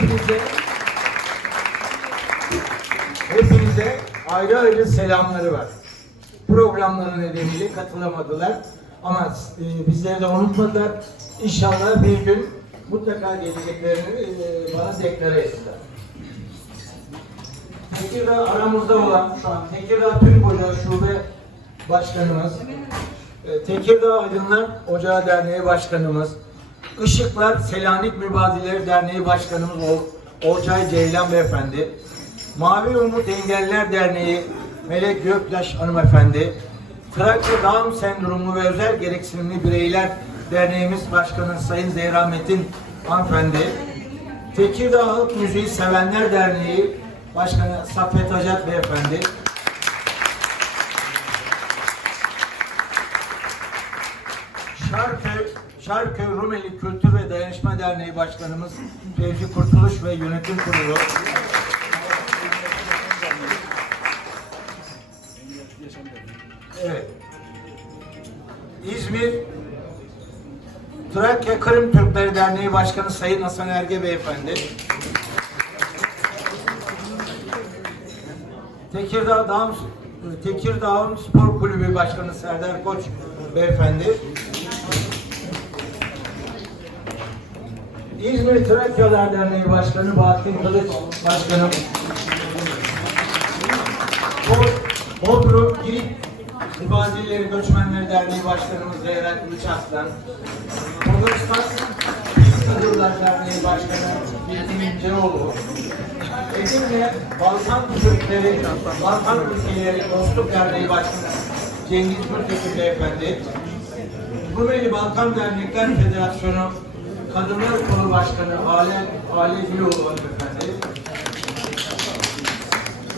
hepinize hepinize ayrı ayrı selamları var. Programları nedeniyle katılamadılar. Ama e, bizleri de unutmadılar. İnşallah bir gün mutlaka geleceklerini e, bana deklare ettiler. Tekirdağ aramızda olan şu an Tekirdağ Türk Ocağı Şube Başkanımız, e, Tekirdağ Aydınlar Ocağı Derneği Başkanımız, Işıklar Selanik Mübadileri Derneği Başkanımız Ol- Olcay Ceylan Beyefendi, Mavi Umut Engelliler Derneği Melek Göktaş Hanımefendi, Trakya Down Sendromu ve Özel Gereksinimli Bireyler Derneğimiz Başkanı Sayın Zehra Metin Hanımefendi, Tekirdağ Halk Müziği Sevenler Derneği Başkanı Saffet Acat Beyefendi, Şarköy Rumeli Kültür ve Dayanışma Derneği Başkanımız Fevzi Kurtuluş ve Yönetim Kurulu. Evet. İzmir Trakya Kırım Türkleri Derneği Başkanı Sayın Hasan Erge Beyefendi. Tekirdağ Dağım Tekirdağ Spor Kulübü Başkanı Serdar Koç Beyefendi. İzmir Trakyalar Derneği Başkanı Bahattin Kılıç Başkanım. Bod- Bodrum Girit İbadileri Göçmenleri Derneği Başkanımız Zehra Kılıç Aslan. Bulgaristan Kadınlar Derneği Başkanı Bilgin İnceoğlu. Edirne Balkan Türkleri, Balkan Ülkeleri Dostluk Derneği Başkanı Cengiz Gültekin Beyefendi. Rumeli Balkan Dernekler Federasyonu Kadınlar Kolu Başkanı Ale, Ale Güloğlu Hanımefendi.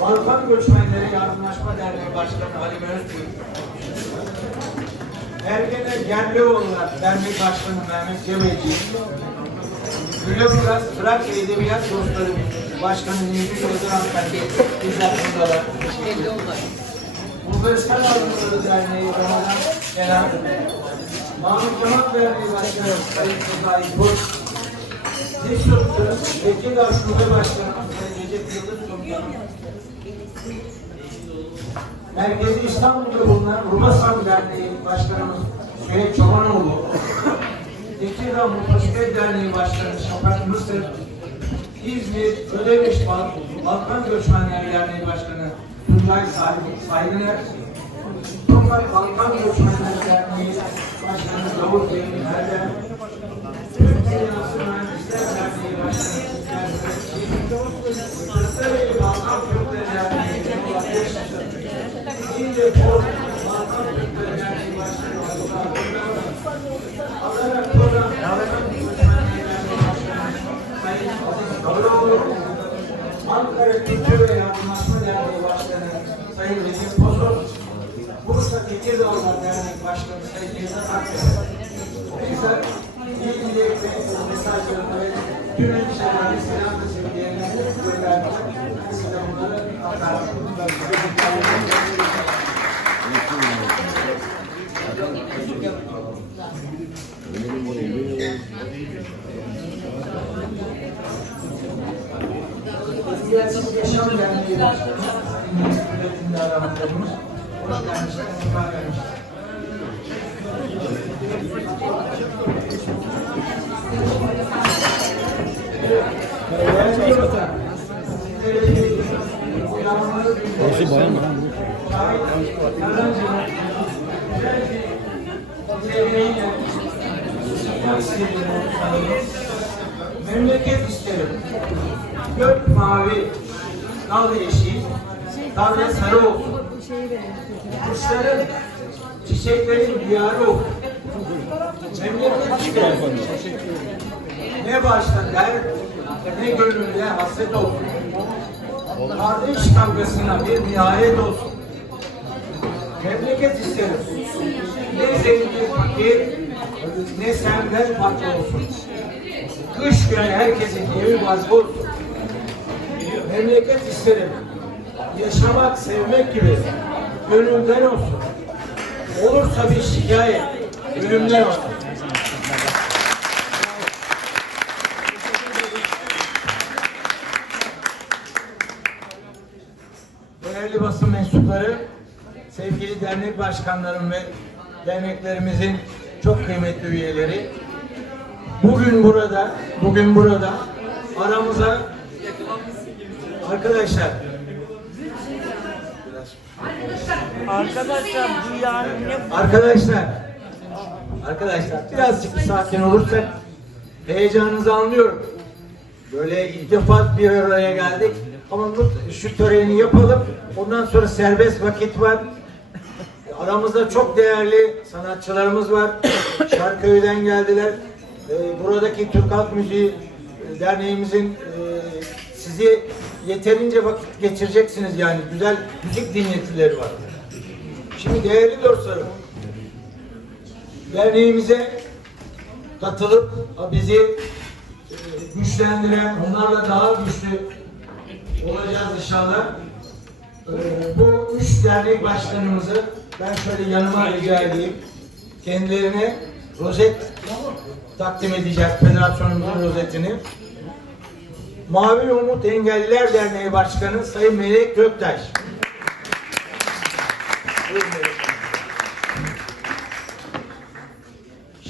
Balkan Göçmenleri Yardımlaşma Derneği Başkanı Halim Öztürk. Ergene Gerlioğullar Derneği Başkanı Mehmet Cebeci. Gülöbüras Trakya Edebiyat Dostları Başkanı Nilgün Özer Hanımefendi bizzat buradalar. Bulgaristan Avrupaları Derneği Ramazan Kenan. Mahmut Kemal Derneği Başkanı Sayın Sezai Koç. Dişyurt'ta Tekirdağ Şube Başkanı Sayın Recep Yıldız Komutanı. Merkezi İstanbul'da bulunan Rumasan Derneği Başkanımız Süheyl Çobanoğlu. Tekirdağ Motosiklet Derneği Başkanı Şafak Mısır. İzmir Ödemiş Bal- Balkan Göçmenleri Derneği Başkanı Saygı- Saygıner. Tokay Balkan Göçmenleri Derneği Başkanı Davut Bey'in Erdem. Türkiye Yansı Mühendisler Derneği Başkanı. Kırklareli Balkan Türkleri Derneği. İnce Port Balkan Türkleri Derneği Başkanı. Adana Aziz Kavraoğlu. Ankara Kültür ve Yardımlaşma Derneği Başkanı Sayın Recep Pozor. Bursa Tekirdağlar Derneği Başkanı Sayın Nevzat Akbel. Bizler iyi dilek ve mesajlarını tüm hemşehrilerine selam ve sevgilerini gönderdik. Ben size. Siyasi Yaşam Derneği Başkanı, üretimde aramaklarımız, Orası bayan mı? Memleket isterim. Gök mavi, dal yeşil, dal ve sarı olsun. Kuşların, çiçeklerin diyarı. Memleket isterim. Ne başta dert, ne gönülde hasret olsun. Kardeş kavgasına bir nihayet olsun. Memleket isterim. Ne zengin fakir, ne senden farklı olsun. Kış günü herkesin evi olsun. Memleket isterim yaşamak, sevmek gibi gönülden olsun. Olursa bir şikayet, ölümden olsun. Değerli basın mensupları, sevgili dernek başkanlarım ve derneklerimizin çok kıymetli üyeleri. Bugün burada, bugün burada aramıza arkadaşlar Arkadaşlar bu yani ne Arkadaşlar, arkadaşlar birazcık sakin olursak heyecanınızı anlıyorum. Böyle ilk defa bir araya geldik. Ama şu töreni yapalım. Ondan sonra serbest vakit var. Aramızda çok değerli sanatçılarımız var. Şarköy'den geldiler. Ee, buradaki Türk Halk Müziği Derneğimizin e, sizi yeterince vakit geçireceksiniz yani. Güzel müzik dinletileri var. Şimdi değerli dostlarım, derneğimize katılıp bizi e, güçlendiren, onlarla daha güçlü olacağız inşallah. E, Bu üç dernek başkanımızı ben şöyle yanıma rica edeyim. Kendilerine rozet takdim edeceğiz, federasyonumuzun rozetini. Mavi Umut Engelliler Derneği Başkanı Sayın Melek Göktaş.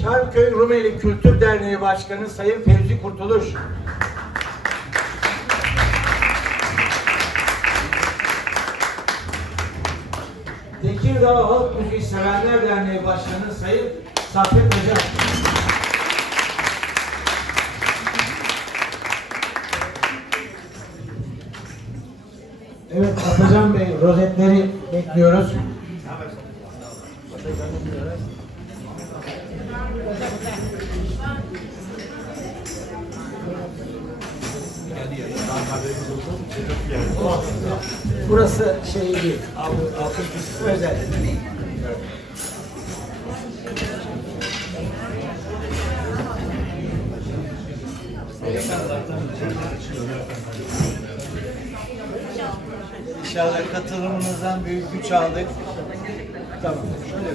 Şarköy Rumeli Kültür Derneği Başkanı Sayın Fevzi Kurtuluş. Tekirdağ Halk Müziği Sevenler Derneği Başkanı Sayın Saffet Hoca. Evet Atacan Bey rozetleri bekliyoruz. Burası şey değil, alt- altın kısmı özel. İnşallah katılımınızdan büyük güç aldık. Tamam. Şöyle.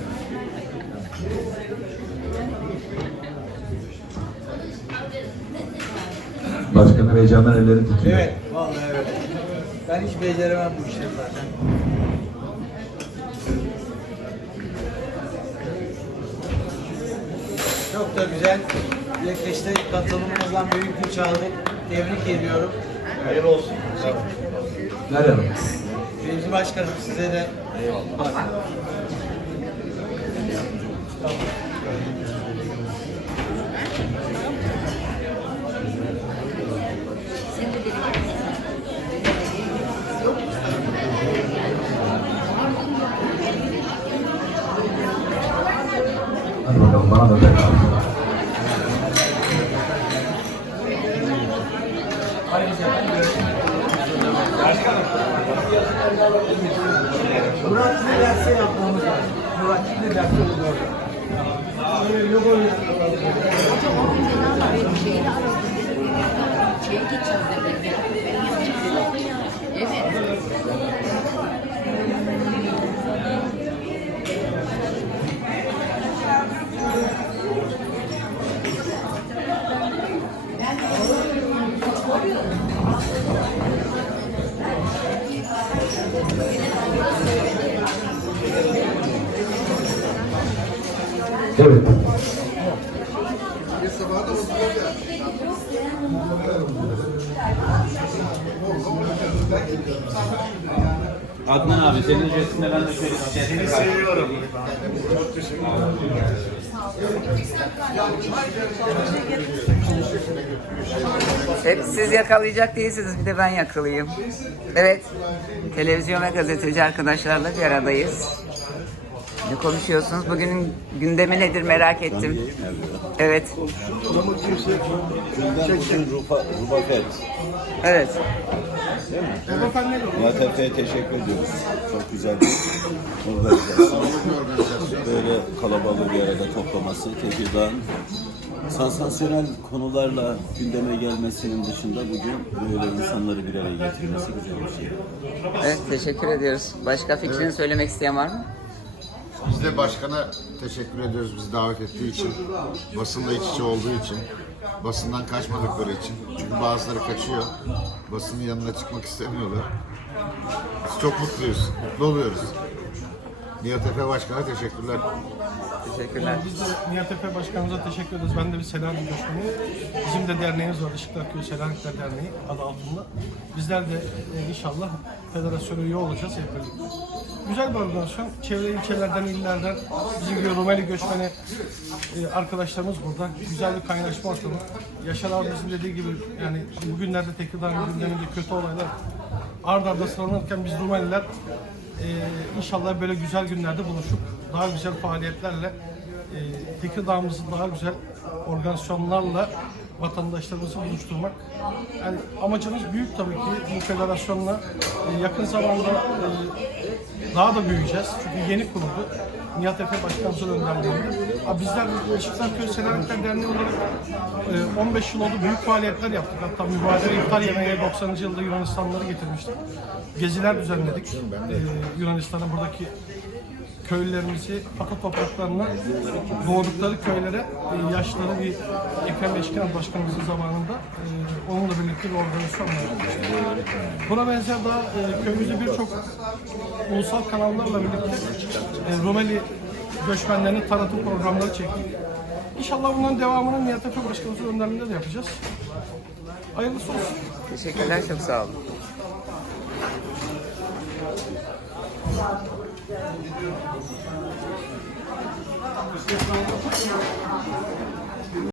Başkanım heyecandan ellerim titriyor. Evet, vallahi evet. Ben hiç beceremem bu işleri zaten. Çok da güzel. Birleşte katılımımızdan büyük güç aldık. Tebrik ediyorum. Hayırlı olsun. Merhaba. Birinci başkanım size de eyvallah. Hadi bana da abi. Murat ne derse yapmamız lazım. Murat ne derse olur. Böyle logo Evet. Adnan abi senin ücretinde ben de şöyle Seni seviyorum. Hep siz yakalayacak değilsiniz bir de ben yakalayayım. Evet. Televizyon ve gazeteci arkadaşlarla bir aradayız. Ne konuşuyorsunuz? Bugünün gündemi nedir merak ettim. Evet. Evet. YTF'ye teşekkür ediyoruz. Çok güzel bir organizasyon. Böyle kalabalığı bir arada toplaması, Tekirdağ'ın sansasyonel konularla gündeme gelmesinin dışında bugün böyle insanları bir araya getirmesi güzel bir şey. Evet teşekkür ediyoruz. Başka fikrini söylemek isteyen var mı? Biz de başkana teşekkür ediyoruz bizi davet ettiği için, basınla iç içe olduğu için. Basından kaçmadıkları için. Çünkü bazıları kaçıyor. Basının yanına çıkmak istemiyorlar. Biz çok mutluyuz. Mutlu oluyoruz. Nihat Efe Başkan'a teşekkürler. Teşekkürler. Biz de Nihat Efe Başkanımıza teşekkür ederiz. Ben de bir Selanik göçmeniyim. Bizim de derneğimiz var. Işıklar Köyü Selanikler Derneği adı altında. Bizler de e, inşallah federasyona üye olacağız hep birlikte. Güzel bir organizasyon. Çevre ilçelerden, illerden bizim gibi Rumeli göçmeni e, arkadaşlarımız burada. Güzel bir kaynaşma ortamı. Yaşar abimizin dediği gibi yani bugünlerde Tekirdağ gündeminde kötü olaylar ard arda sıralanırken biz Rumeliler ee, inşallah böyle güzel günlerde buluşup daha güzel faaliyetlerle e, Tekirdağ'ımızı daha güzel organizasyonlarla vatandaşlarımızı buluşturmak. Yani amacımız büyük tabii ki bu federasyonla e, yakın zamanda e, daha da büyüyeceğiz. Çünkü yeni kuruldu. Nihat Efe Başkanımızın önderliğinde. Ha, Bizler Işıklar Köy Selanikler Derneği olarak e, 15 yıl oldu büyük faaliyetler yaptık. Hatta mübadele iftar yemeği 90. yılda Yunanistanlıları getirmiştik. Geziler düzenledik. E, Yunanistan'a buradaki köylülerimizi ata topraklarına doğdukları köylere e, yaşları bir Ekrem Eşkan Başkanımızın zamanında e, onunla birlikte bir organizasyon yapmıştık. Buna benzer daha e, köyümüzde birçok ulusal kanallarla birlikte e, Rumeli göçmenlerinin tanıtım programları çektik. İnşallah bunların devamını Nihat Efe Başkanımızın önderliğinde de yapacağız. Hayırlısı olsun. Teşekkürler. Çok sağ olun. Thank you.